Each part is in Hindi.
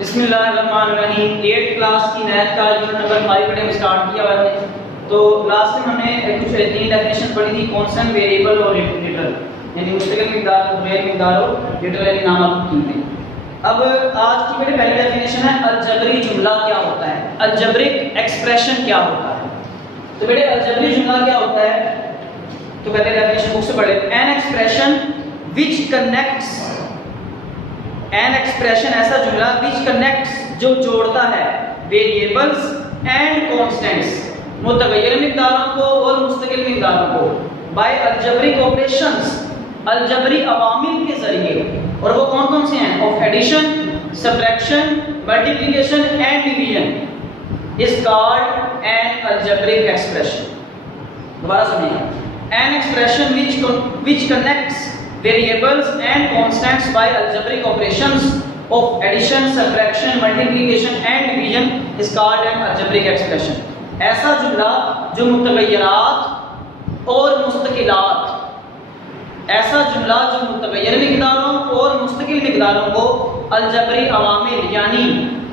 बिस्मिल्लाहिर्रहमानिर्रहीम। 8th क्लास की मैथ का यूनिट नंबर 5 में स्टार्ट किया हुआ है। तो लास्ट में हमने कुछ तीन डेफिनेशन पढ़ी थी, कांस्टेंट, वेरिएबल और लिटरल, यानी मुस्तकिल मिकदार, रियल मिकदार और लिटरल यानी नामालूम कीमतें। अब आज की मेरी पहली डेफिनेशन है अलजबरी जुमला क्या होता है, अलजब्रिक एक्सप्रेशन क्या होता है। तो बेटे अलजबरी जुमला क्या होता है, तो पहले डेफिनेशन बुक से पढ़े। An expression which connects, an expression ऐसा जुमला व्हिच कनेक्ट्स जो जोड़ता है वेरिएबल्स एंड कांस्टेंट्स, मुतगय्यर मिकदारों को और मुस्तकिल मिकदारों को, बाय अलजब्रिक ऑपरेशंस, अलजबरी अवामिल के जरिए। और वो कौन कौन से हैं? Of addition, subtraction, multiplication and division is called an algebraic expression. दोबारा सुनिए। An expression which connects variables and constants by algebraic operations of addition, subtraction, multiplication and division is called an algebraic expression। ऐसा जुमला जो मुतगय्यरात और मुस्तकिलात, ऐसा जुमला जो मुतगय्यर मिकदारों और मुस्तकिल मिकदारों को अलजबरी अवामिल यानी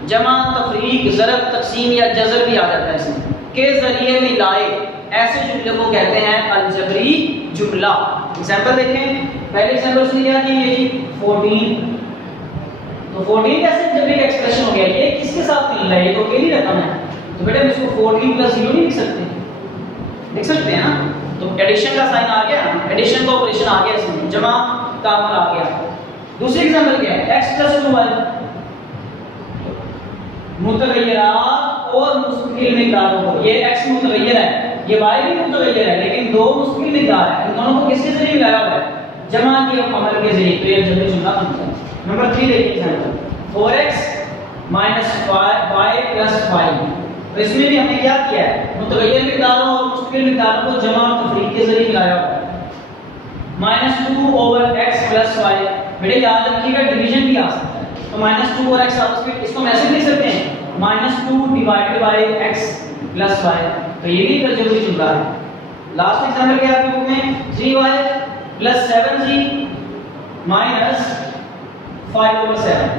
जमा, तफरीक, ज़रब, तकसीम या जज़र भी आ जाता है इसमें, के जरिए मिलाए, ऐसे जुमले को कहते हैं अलजबरी जुमला। एग्जांपल देखें। पहले एग्जांपल से क्या कि ये जी 14, तो 14 कैसे अलजबरिक एक्सप्रेशन हो गया? ये किसके साथ मिल रहा है? ये तो अकेली रकम है, तो बेटा हम इसको 14 + 0 नहीं लिख सकते? लिख सकते हैं ना। तो एडिशन का साइन आ गया, एडिशन का ऑपरेशन आ गया इसमें, जमा का अमल आ गया। दूसरी एग्जांपल क्या है? x + 2y, मुतगय्यरात और मुस्तकिल मिकदारों को, ये x मुतगय्यर है, ये y भी मुतगय्यर है, लेकिन दो मुस्तकिल मिकदार है, इन दोनों को किसके जरिए मिलाया हुआ है? जमा के अमल के जरिए। तो ये अलजबरी जुमला बनता है। नंबर 3 देखिए एग्जांपल, 4x - 5y + 5। तो इसमें भी हमने क्या किया है? मुतगय्यर मिकदारों और मुस्तकिल मिकदारों को जमा और तफरीक के जरिए मिलाया हुआ है। -2/x + y, बेटे याद रखिएगा डिवीजन भी आ सकता है, तो -2 और x आपस में, इसको हम ऐसे लिख सकते हैं -2 / x + y, तो ये भी अलजबरी जुमला है। लास्ट एग्जांपल क्या है आपके बुक में? 3y + 7g - 5/7,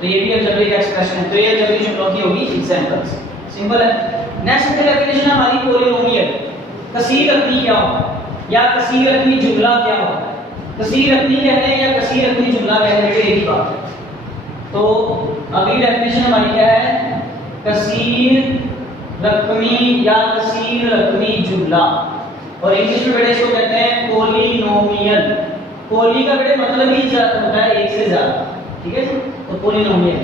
तो ये भी अलजबरिक एक्सप्रेशन है। तो ये अलजबरी जुमलों की होगी एग्जांपल्स। सिंपल है। नेक्स्ट डेफिनेशन हमारी पॉलिनोमियल, कसीर रकमी क्या होता है या कसीर रकमी जुमला क्या होता है? कसीर रकमी कहते हैं या कसीर रकमी जुमला कहते हैं, एक ही बात है। तो अगली डेफिनेशन हमारी क्या है? कसीर रकमी या कसीर रकमी जुमला, और इंग्लिश में बेटे इसको कहते हैं पॉलिनोमियल। पॉली का बेटे मतलब ही होता है एक से ज्यादा, ठीक है जी। तो पॉलिनोमियल,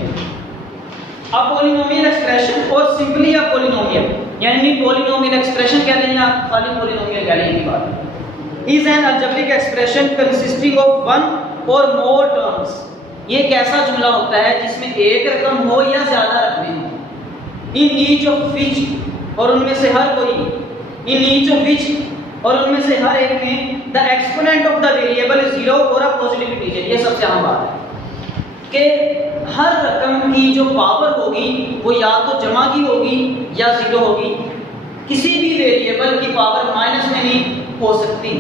अब पॉलिनोमियल एक्सप्रेशन और सिंपली या पॉलिनोमियल, यानी पॉलिनोमियल एक्सप्रेशन कह लेंगे आप, खाली पॉलिनोमियल कह लेंगे, बात is an algebraic expression consisting of one और मोर टर्म्स। ये एक ऐसा जुमला होता है जिसमें एक रकम हो या ज्यादा रकमें हो, इन ईच ऑफ विच, और उनमें से हर कोई, इन ईच ऑफ विच, और उनमें से हर एक में the exponent of the variable is 0 और अ पॉजिटिव इंटीजर। ये सबसे आम बात है कि हर रकम की जो पावर होगी वो या तो जमा की होगी या 0 होगी। किसी भी वेरिएबल की पावर माइनस में नहीं हो सकती।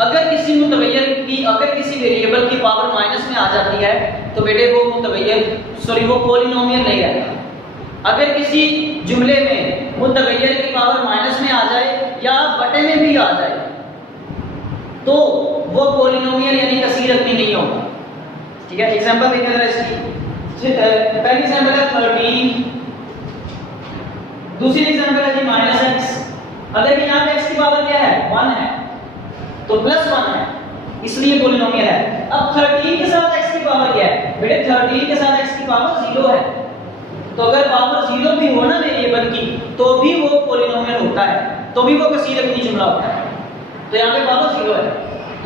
अगर किसी मुतगय्यर की, अगर किसी वेरिएबल की पावर माइनस में आ जाती है तो बेटे वो वो पॉलिनोमियल नहीं रहता। अगर किसी जुमले में मुतगय्यर की पावर माइनस में आ जाए या बटे में भी आ जाए तो वो पॉलिनोमियल यानी कसीर रकमी नहीं होगा, ठीक है। एग्जांपल देखिए जरा इसकी। पहली एग्जांपल है 13, दूसरी एग्जांपल है जी -x। अगर यहाँ पे x की पावर क्या है? 1 है, तो +1 है, इसलिए पॉलिनोमियल है। अब 13 के साथ x की पावर क्या है? बेटे 13 के साथ x की पावर 0 है, तो अगर पावर 0 भी हो ना वेरिएबल की तो भी वो पॉलिनोमियल होता है, तो भी वो कसीर रकमी जुमला होता है। तो यहाँ पे पावर 0 है,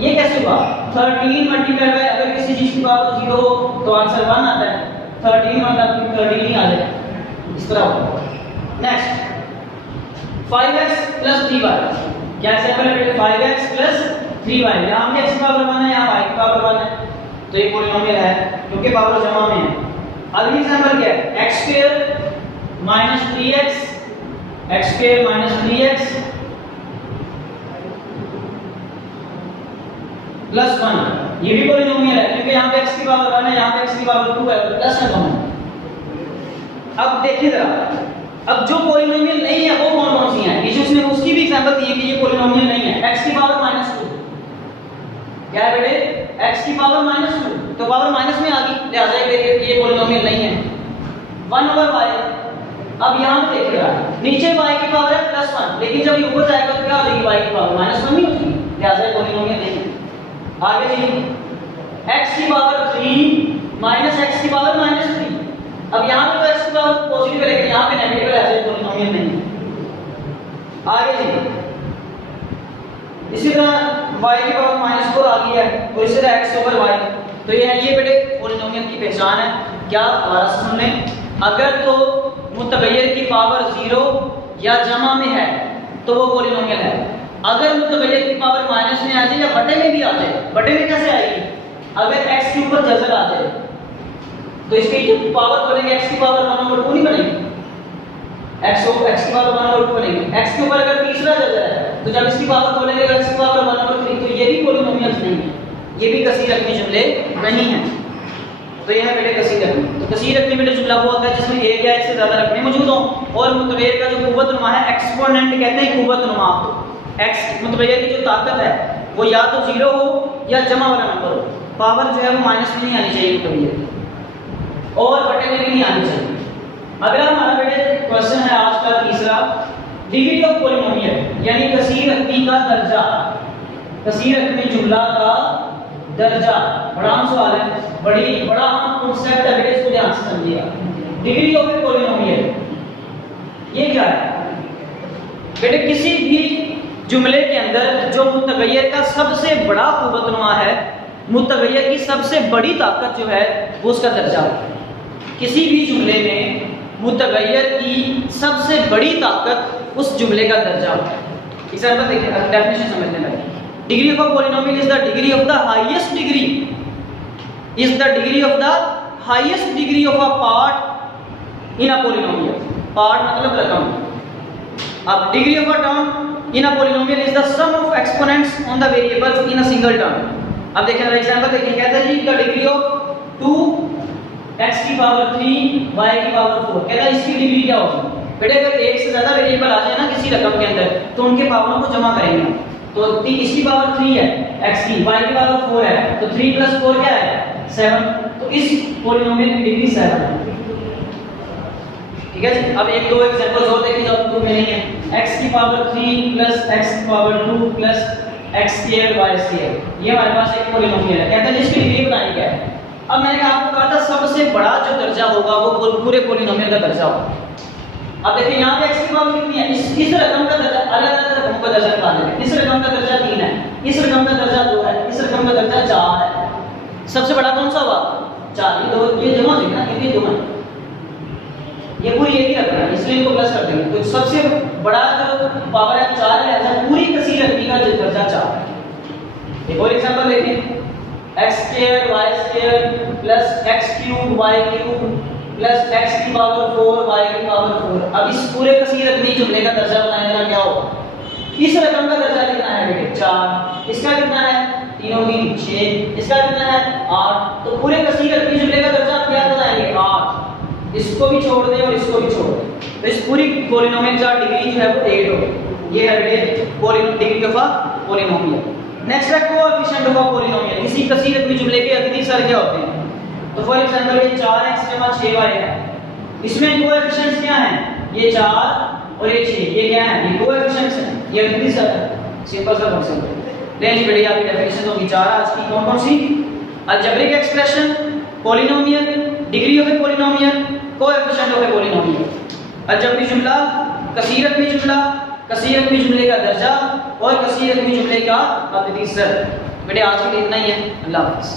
ये कैसे हुआ? 13 मल्टीप्लाई बाय, अगर किसी चीज की पावर 0 हो तो आंसर 1 आता है, 13 मतलब 13 ही आ जाए, इस तरह होगा। नेक्स्ट 5x + 3y, क्या एग्जांपल है बेटे? 5x + 3y, यहाँ पे x की पावर 1 है, यहाँ y की पावर 1 है, तो ये पॉलिनोमियल है क्योंकि पावर जमा में है। अगली एग्जांपल क्या है? x² - 3x, x² - 3x +1, ये भी पॉलिनोमियल है क्योंकि यहाँ पे x की पावर 1 है, यहाँ पे x की पावर 2 है, प्लस में कम है। अब देखिए जरा, अब जो पॉलिनोमियल नहीं है वो कौन कौन सी हैं? इश्यूज में उसकी भी एग्जांपल दी है कि ये पॉलिनोमियल नहीं है। x की पावर -2 क्या है बेटे? x की पावर -2 तो पावर माइनस में आ गई, लिहाजा ये पॉलिनोमियल नहीं है। 1/y, अब यहां पे देखिएगा नीचे y की पावर है +1, लेकिन जब ये ऊपर जाएगा तो क्या हो जाएगी? y की पावर -1 नहीं होगी, लिहाजा ये पॉलिनोमियल नहीं है। आगे जी x की पावर 3 x की पावर -3, अब यहां पे तो x की पावर पॉजिटिव है लेकिन यहां पे नेगेटिव है, लिहाजा ये पॉलिनोमियल नहीं है। आगे जी इसी तरह y की पावर -4 आ गई है और इसी तरह x/y, तो ये है ये बेटे पॉलिनोमियल की पहचान है। क्या दोबारा से सुन लें, अगर तो मुतगय्यर की पावर 0 या जमा में है तो वो पॉलिनोमियल है। अगर मुतगय्यर की पावर माइनस में आ जाए या बटे में भी आ जाए, बटे में कैसे आएगी? अगर x के ऊपर जजर आ जाए तो इसकी जो पावर बनेगी x की पावर 1/2 नहीं बनेगी, x की पावर 1/2 बनेगी। x के ऊपर अगर तीसरा जजर है तो जब इसकी पावर खोलेंगे x की पावर 1/3, तो ये भी पॉलिनोमियल्स नहीं है, ये भी कसीर रकमी जुमले नहीं है। तो ये है बेटे कसीर रकमी। तो कसीर रकमी बेटे जुमला वो होता है जिसमें एक या एक से ज्यादा रकमें मौजूद हों और मुतगय्यर का जो कुव्वतनुमा है, एक्सपोनेंट कहते हैं कुव्वतनुमा को, x मुतगय्यर की जो ताकत है वो या तो 0 हो या जमा वाला नंबर हो, पावर जो है वो माइनस में नहीं आनी चाहिए मुतगय्यर की और बटे में भी नहीं आनी चाहिए। अगला हमारा बेटे क्वेश्चन है आज का तीसरा, डिग्री ऑफ पॉलिनोमियल यानी कसीर रकमी का दर्जा, कसीर रकमी जुमला का दर्जा। बड़ा आम सवाल है, बड़ा आम कांसेप्ट है बेटे, इसको ध्यान से समझिएगा। डिग्री ऑफ ए पॉलिनोमियल ये क्या है बेटे? किसी भी जुमले के अंदर जो मुतगय्यर का सबसे बड़ा कुव्वतनुमा है, मुतगय्यर की सबसे बड़ी ताकत जो है वो उसका दर्जा होता है। किसी भी जुमले में मुतगय्यर की सबसे बड़ी ताकत उस जुमले का दर्जा होता है। एग्जांपल देखिए, डेफिनेशन समझने लगे। Degree of a polynomial is the degree of the highest degree, is the degree of the highest degree of a part in a polynomial. Part मतलब रकम। अब degree of a term in a polynomial is the sum of exponents on the variables in a single term. अब देखिए एग्जांपल देखिए, कहता है जी द डिग्री ऑफ 2 x की पावर 3 y की पावर 4, कहता है इसकी डिग्री क्या होगी बेटे? अगर एक से ज्यादा वेरिएबल आ जाए ना किसी रकम के अंदर तो उनके पावरों को जमा करेंगे। तो इसकी पावर 3 है x की, y की पावर 4 है, तो 3 + 4 क्या है? 7। तो इस पॉलिनोमियल की डिग्री 7 है। ठीक है जी। अब एक दो एग्जांपल्स और देखिए जो आपको में नहीं है। x की पावर 3 + x की पावर 2 + x² y², ये हमारे पास एक पॉलिनोमियल है। कहता है जिसकी डिग्री बतानी क्या है। अब मैंने आपको कहा था सबसे बड़ा जो दर्जा होगा वो पूरे पॉलिनोमियल का दर्जा होगा। अब देखिए यहाँ पे x की पावर कितनी है? इस रकम का दर्जा, अलग-अलग रकम का दर्जा निकाल लेंगे। इस रकम का दर्जा 3 है, इस रकम का दर्जा 2 है, इस रकम का दर्जा 4 है। सबसे बड़ा कौन सा होगा? 4। ये दो ये जमा हो जाएगा ना, ये दो है, ये पूरी एक ही रकम है इसलिए इनको प्लस कर देंगे। तो सबसे बड़ा जो पावर है 4 है, ऐसा पूरी कसीर रकमी का जो दर्जा 4 है। एक और एग्जांपल देखिए, x² y² + x³ y³ + x की पावर 4 y की पावर 4। अब इस पूरे कसीर रकमी जुमले का दर्जा बताना क्या होगा? इस रकम का दर्जा कितना है बेटे? 4। इसका कितना है? 3 होगी 6। इसका कितना है? 8। तो पूरे कसीर रकमी जुमले का दर्जा आप क्या बताएंगे? 8। इसको भी छोड़ दें और इसको भी छोड़ दें, तो इस पूरी पॉलिनोमियल का डिग्री जो है वो 8 होगी। ये है बेटे degree of a polynomial. Next है कोएफिशिएंट ऑफ अ पॉलिनोमियल। किसी कसीर रकमी जुमले के अददी सर क्या होते हैं? तो फॉर एग्जांपल ये 4x + 6y है, इसमें कोएफिशिएंट्स क्या हैं? ये 4 और ये 6, ये क्या है? ये कोएफिशिएंट्स हैं, ये अददी सर है। सिंपल सा कॉन्सेप्ट। लें जी बेटे आपकी डेफिनेशन होगी 4 आज की। कौन कौन सी? Algebraic expression, polynomial, degree of a polynomial, coefficient of a polynomial. Algebraic जुमला, कसीर रकमी जुमला, कसीर रकमी जुमले का दर्जा और कसीर रकमी जुमले का अददी सर। बेटे आज के लिए इतना ही है। अल्लाह हाफ़िज़।